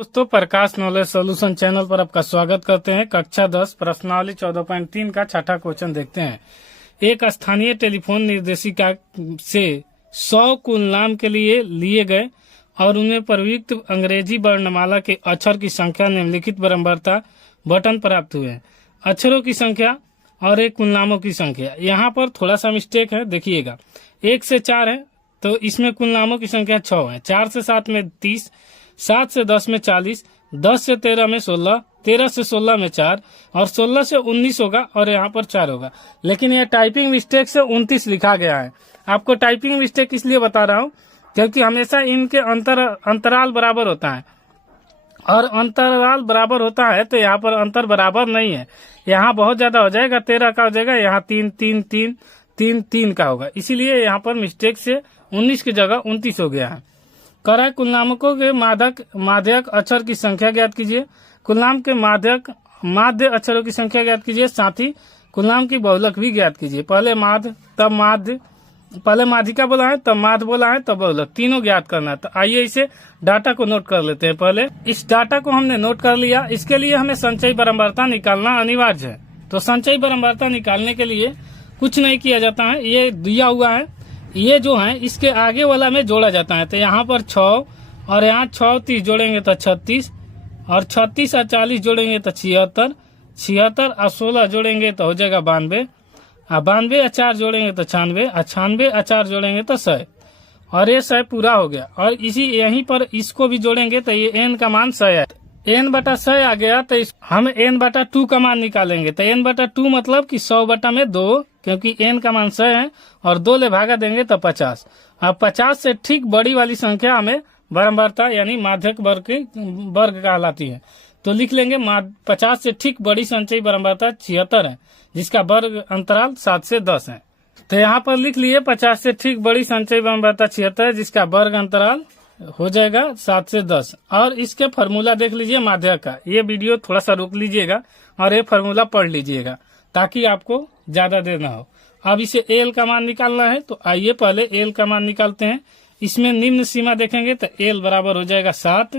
दोस्तों, प्रकाश knowledge solution channel पर आपका स्वागत करते हैं। कक्षा 10 प्रश्नावली 14.3 का छठा क्वेश्चन देखते हैं। एक स्थानीय टेलीफोन निर्देशिका से 100 कुल नाम के लिए गए और उन्हें प्रयुक्त अंग्रेजी वर्णमाला के अक्षर की संख्या निम्नलिखित बराबरता बटन प्राप्त हुए। अक्षरों की संख्या और एक कुल नामों की संख्या। यहाँ पर थोड़ा सा मिस्टेक है, देखिएगा। 1 से 4 है तो इसमें कुल नामों की संख्या 6 है। 4 से 7 में 30, 7 से 10 में 40, 10 से 13 में 16, 13 से 16 में 4 और 16 से 19 होगा और यहाँ पर 4 होगा। लेकिन यह टाइपिंग मिस्टेक से 29 लिखा गया है। आपको टाइपिंग मिस्टेक इसलिए बता रहा हूँ क्योंकि हमेशा इनके अंतराल बराबर होता है और अंतराल बराबर होता है तो यहाँ पर अंतर बराबर नहीं है। यहाँ बहुत ज्यादा हो जाएगा, 13 का हो जाएगा, यहाँ 3 3 3 3 3 का होगा। इसीलिए यहाँ पर मिस्टेक से 19 की जगह 29 हो गया है। कह है कुलनामकों के माध्यक अक्षर की संख्या ज्ञात कीजिए। कुलनाम के माध्य अक्षरों की संख्या ज्ञात कीजिए, साथ ही कुलनाम की बहुलक भी ज्ञात कीजिए। पहले माध्य तब माध्य, पहले माध्यिका बोला है तब माध्य बोला है तब बहुलक, तीनों ज्ञात करना है। तो आइए इसे डाटा को नोट कर लेते हैं। पहले इस डाटा को हमने नोट कर लिया। इसके लिए हमें संचयी बारंबारता निकालना अनिवार्य है। तो संचयी बारंबारता निकालने के लिए कुछ नहीं किया जाता है, ये दिया हुआ है, ये जो है इसके आगे वाला में जोड़ा जाता है। तो यहाँ पर 6 और यहाँ 6 30 जोड़ेंगे तो 36 और 36 और 40 जोड़ेंगे तो 76, 76 और 16 जोड़ेंगे तो हो जाएगा 92 और 92 और 4 जोड़ेंगे तो 96 और 96 और 4 जोड़ेंगे तो 100 और ये 100 पूरा हो गया। और इसी यहीं पर इसको भी जोड़ेंगे तो ये n का मान 100 है। n/100 आ गया तो हम n/2 का मान निकालेंगे। तो n/2 मतलब कि 100/2, क्योंकि n का मान 100 है और 2 ले भागा देंगे तो 50। अब 50 से ठीक बड़ी वाली संख्या हमें बारंबारता यानी माध्यक वर्ग कहलाती है। तो लिख लेंगे 50 से ठीक बड़ी संचयी बारंबारता 76 है, जिसका वर्ग अंतराल 7 से 10 है। तो यहाँ पर लिख लिए 50 से ठीक बड़ी संचयी बारंबारता 76 है, जिसका वर्ग अंतराल हो जाएगा 7 से 10। और इसके फार्मूला देख लीजिए माध्यक का। ये वीडियो थोड़ा सा रोक लीजिएगा और ये फार्मूला पढ़ लीजिएगा ताकि आपको ज्यादा देर ना हो। अब इसे एल का मान निकालना है, तो आइए पहले एल का मान निकालते हैं। इसमें निम्न सीमा देखेंगे तो एल बराबर हो जाएगा 7,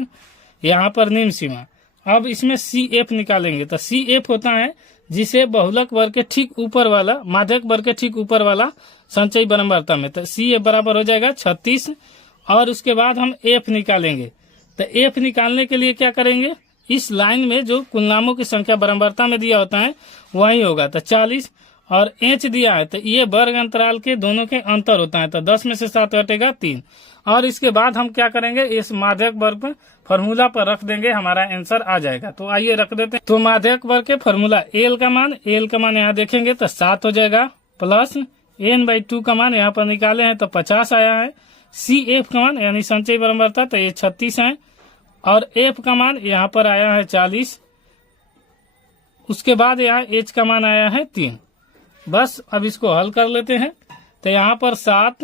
यहाँ पर निम्न सीमा। अब इसमें सी एफ निकालेंगे तो सी एफ होता है जिसे बहुलक वर्ग के ठीक ऊपर वाला, माध्यक वर्ग के ठीक ऊपर वाला संचयी बारंबारता में। तो सी एफ बराबर हो जाएगा 36 और उसके बाद हम एफ निकालेंगे। तो एफ निकालने के लिए क्या करेंगे, इस लाइन में जो कुलनामों की संख्या बारंबारता में दिया होता है वही होगा। तो 40 और एच दिया है तो ये वर्ग अंतराल के दोनों के अंतर होता है। तो 10 में से 7 घटेगा 3। और इसके बाद हम क्या करेंगे, इस माध्यक वर्ग पर फॉर्मूला पर रख देंगे, हमारा आंसर आ जाएगा। तो आइए रख देते हैं। तो माध्यक वर्ग के फॉर्मूला एल का मान यहाँ देखेंगे तो 7 हो जाएगा, प्लस n/2 का मान यहाँ पर निकाले हैं तो 50 आया है। सी एफ का मान यानी संचयी बारंबारता तो ये 36 है और एफ का मान यहाँ पर आया है 40। उसके बाद यहाँ एच का मान आया है 3। बस अब इसको हल कर लेते हैं। तो यहाँ पर 7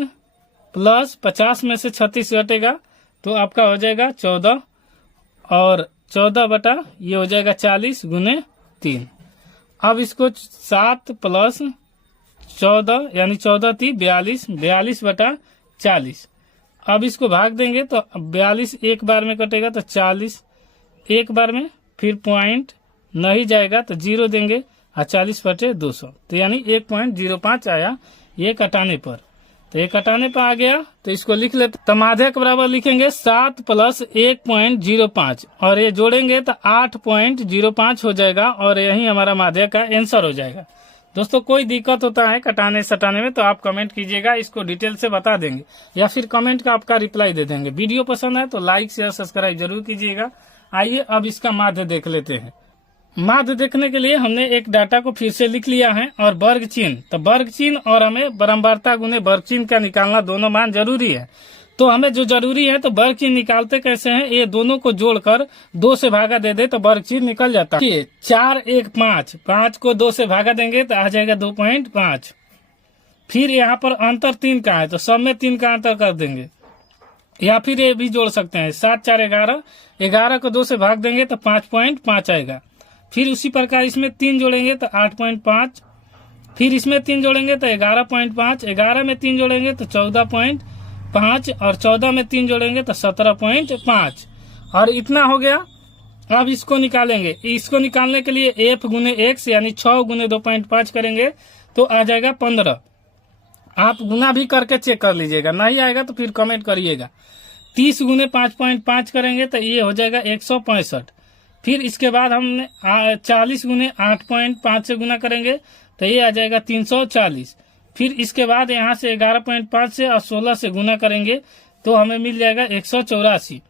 प्लस 50 में से 36 घटेगा तो आपका हो जाएगा 14 और 14 ये हो जाएगा 40 गुने 3। अब इसको 7 प्लस 14 यानी 14 3 42, 42/40। अब इसको भाग देंगे तो 42 एक बार में कटेगा तो 40 एक बार में, फिर पॉइंट नहीं जाएगा तो 0 देंगे और 40/200 तो यानी 1.05 आया ये कटाने पर। तो ये कटाने पर आ गया तो इसको लिख लेते। तो माध्यक बराबर लिखेंगे 7 प्लस 1.05 और ये जोड़ेंगे तो 8.05 हो जाएगा और यही हमारा माध्यक का आंसर हो जाएगा। दोस्तों, कोई दिक्कत होता है कटाने सटाने में तो आप कमेंट कीजिएगा, इसको डिटेल से बता देंगे या फिर कमेंट का आपका रिप्लाई दे देंगे। वीडियो पसंद है तो लाइक शेयर सब्सक्राइब जरूर कीजिएगा। आइए अब इसका माध्य देख लेते हैं। माध्य देखने के लिए हमने एक डाटा को फिर से लिख लिया है और वर्ग चिन्ह, तो वर्ग चिन्ह और हमें बारंबारता गुने वर्ग चिन्ह का निकालना दोनों मान जरूरी है। तो हमें जो जरूरी है तो वर्ग चिन्ह निकालते कैसे हैं, ये दोनों को जोड़कर 2 से भागा दे दे तो वर्ग चिन्ह निकल जाता है। 4 1 5, 5 को 2 से भागा देंगे तो आ जाएगा 2.5। फिर यहाँ पर अंतर 3 का है तो सब में 3 का अंतर कर देंगे, या फिर ये भी जोड़ सकते हैं 7 4 11, 11 को 2 से भाग देंगे तो 5.5 आएगा। फिर उसी प्रकार इसमें 3 जोड़ेंगे तो 8.5, फिर इसमें 3 जोड़ेंगे तो 11.5, 11 में 3 जोड़ेंगे तो 14.5 और 14 में 3 जोड़ेंगे तो 17.5 और इतना हो गया। अब इसको निकालेंगे। इसको निकालने के लिए एफ गुने एक्स यानी 6 गुने 2.5 करेंगे तो आ जाएगा 15। आप गुना भी करके चेक कर लीजिएगा, नहीं आएगा तो फिर कमेंट करिएगा। 30 गुने 5.5 करेंगे तो ये हो जाएगा 165। फिर इसके बाद हमने 40 गुने 8.5 से गुना करेंगे तो ये आ जाएगा 340। फिर इसके बाद यहाँ से 11.5 से और 16 से गुना करेंगे तो हमें मिल जाएगा 184।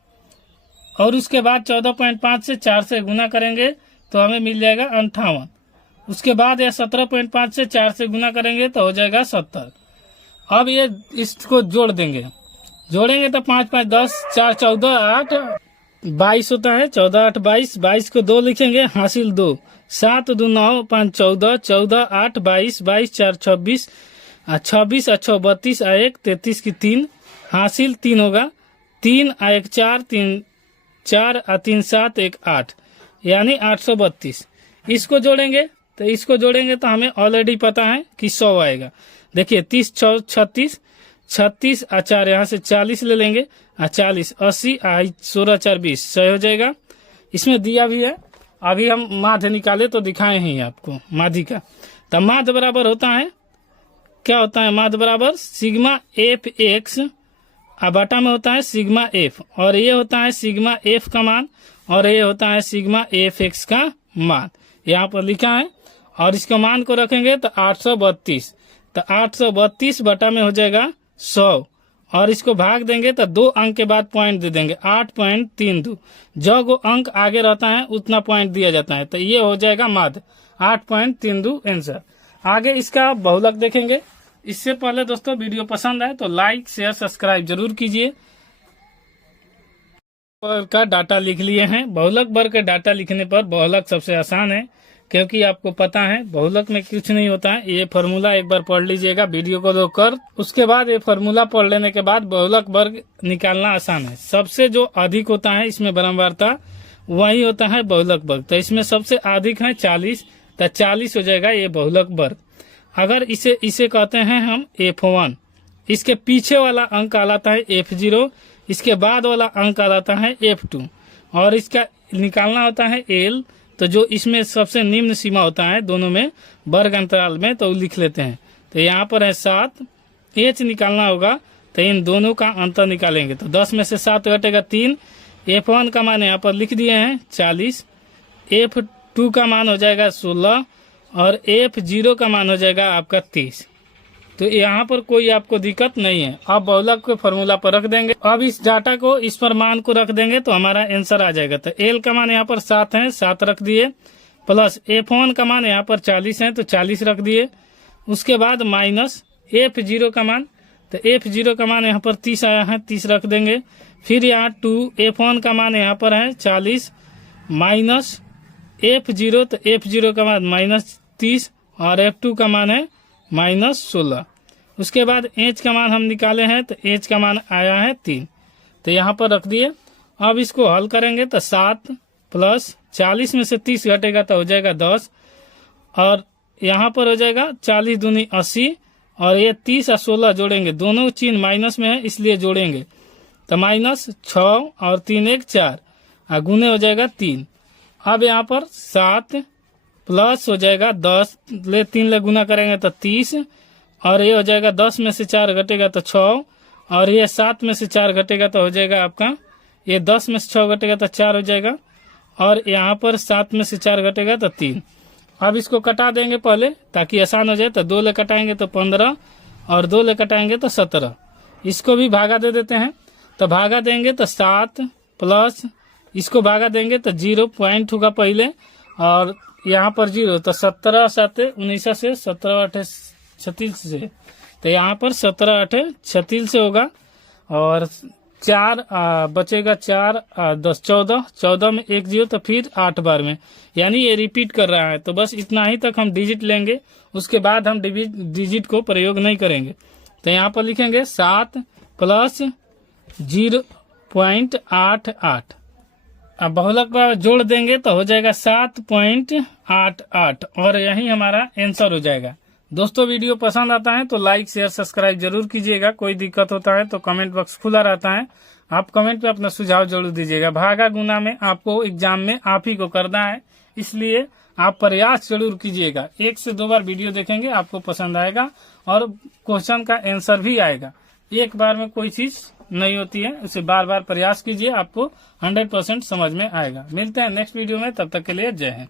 और उसके बाद 14.5 से 4 से गुना करेंगे तो हमें मिल जाएगा 58। उसके बाद यह 17.5 से 4 से गुना करेंगे तो हो जाएगा 70। अब ये इसको जोड़ देंगे, जोड़ेंगे तो 5 5 10 4 14 8 22 होता है। 14 8 22, 22 को 2 लिखेंगे, हासिल 2, 7 2 9 5 14, 14 8 22, 22 4 26, 26 अच्छो 32, 1 33 की 3, हासिल 3 होगा। 3 1 4 3 4 3 7 1 8 यानी 832। इसको जोड़ेंगे तो हमें ऑलरेडी पता है कि 100 आएगा। देखिए 30 36 36 4 यहाँ से 40 ले लेंगे, 40 80 16 4 20 100 हो जाएगा। इसमें दिया भी है, अभी हम माध्य निकाले तो दिखाए हैं आपको माध्य का। तो माध्य बराबर होता है, क्या होता है माध्य बराबर सिग्मा एफ एक्स बटा में होता है सिग्मा एफ, और ये होता है सिग्मा एफ का मान और ये होता है सिग्मा एफ एक्स का मान। यहाँ पर लिखा है और इसका मान को रखेंगे तो 832। तो 832 बटा में हो जाएगा 100 और इसको भाग देंगे तो 2 अंक के बाद पॉइंट दे देंगे 8.32। जो वो अंक आगे रहता है उतना पॉइंट दिया जाता है। तो ये हो जाएगा माध्य 8.32 आंसर। आगे इसका बहुलक देखेंगे। इससे पहले दोस्तों वीडियो पसंद आए तो लाइक शेयर सब्सक्राइब जरूर कीजिए। वर्ग का डाटा लिख लिए हैं। बहुलक वर्ग का डाटा लिखने पर बहुलक सबसे आसान है, क्योंकि आपको पता है बहुलक में कुछ नहीं होता है। ये फॉर्मूला एक बार पढ़ लीजिएगा वीडियो को रोककर। उसके बाद ये फॉर्मूला पढ़ लेने के बाद बहुलक वर्ग निकालना आसान है। सबसे जो अधिक होता है इसमें बारंबारता वही होता है बहुलक वर्ग। तो इसमें सबसे अधिक है 40, तो 40 हो जाएगा ये बहुलक वर्ग। अगर इसे कहते हैं हम F1, इसके पीछे वाला अंक कहलाता है F0, इसके बाद वाला अंक कहलाता है F2 और इसका निकालना होता है L। तो जो इसमें सबसे निम्न सीमा होता है दोनों में वर्ग अंतराल में तो लिख लेते हैं। तो यहाँ पर है 7, H निकालना होगा तो इन दोनों का अंतर निकालेंगे तो 10 में से 7 घटेगा 3। F1 का मान यहाँ पर लिख दिए हैं 40, F2 का मान हो जाएगा 16 और F0 का मान हो जाएगा आपका 30। तो यहाँ पर कोई आपको दिक्कत नहीं है। अब बहुलक को फॉर्मूला पर रख देंगे। अब इस डाटा को इस पर मान को रख देंगे तो हमारा आंसर आ जाएगा। तो L का मान यहाँ पर 7 है, 7 रख दिए, प्लस F1 का मान यहाँ पर 40 है तो 40 रख दिए। उसके बाद माइनस F0 का मान, तो F0 का मान यहाँ पर 30 आया है, 30 रख देंगे। फिर यहाँ 2 F1 का मान यहाँ पर है 40 माइनस F0, तो F0 का मान माइनस 30 और F2 का मान है माइनस 16। उसके बाद H का मान हम निकाले हैं तो H का मान आया है 3, तो यहाँ पर रख दिए। अब इसको हल करेंगे तो 7 प्लस 40 में से 30 घटेगा तो हो जाएगा 10 और यहाँ पर हो जाएगा 40 दूनी 80 और ये 30 और 16 जोड़ेंगे, दोनों चिन्ह माइनस में है इसलिए जोड़ेंगे तो माइनस 6 और 3 1 4 और गुने हो जाएगा 3। अब यहाँ पर 7 प्लस हो जाएगा 10 ले 3 ले गुना करेंगे तो 30 और ये हो जाएगा 10 में से 4 घटेगा तो 6 और ये 7 में से 4 घटेगा तो हो जाएगा आपका, ये 10 में से 6 घटेगा तो 4 हो जाएगा और यहाँ पर 7 में से 4 घटेगा तो 3। अब इसको कटा देंगे पहले ताकि आसान हो जाए। तो 2 ले कटाएंगे तो 15 और 2 ले कटाएंगे तो 17। इसको भी भागा दे देते हैं तो भागा देंगे तो 7 प्लस इसको भागा देंगे तो 0 पॉइंट होगा पहले और यहाँ पर 0 तो 17 7 19 से 17 8 36 से, तो यहाँ पर 17 8 36 से होगा और 4 बचेगा 4 10 14, 14 में 1 0 तो फिर 8 बार में, यानी ये रिपीट कर रहा है। तो बस इतना ही तक हम डिजिट लेंगे, उसके बाद हम डिजिट को प्रयोग नहीं करेंगे। तो यहाँ पर लिखेंगे 7 प्लस 0.88। अब बहुलक का जोड़ देंगे तो हो जाएगा 7.88 और यही हमारा आंसर हो जाएगा। दोस्तों वीडियो पसंद आता है तो लाइक शेयर सब्सक्राइब जरूर कीजिएगा। कोई दिक्कत होता है तो कमेंट बॉक्स खुला रहता है, आप कमेंट पे अपना सुझाव जरूर दीजिएगा। भागा गुना में आपको एग्जाम में आप ही को करना है, इसलिए आप प्रयास जरूर कीजिएगा। 1 से 2 बार वीडियो देखेंगे, आपको पसंद आएगा और क्वेश्चन का आंसर भी आएगा। एक बार में कोई चीज नहीं होती है, उसे बार बार प्रयास कीजिए, आपको 100% समझ में आएगा। मिलते हैं नेक्स्ट वीडियो में, तब तक के लिए जय हिंद।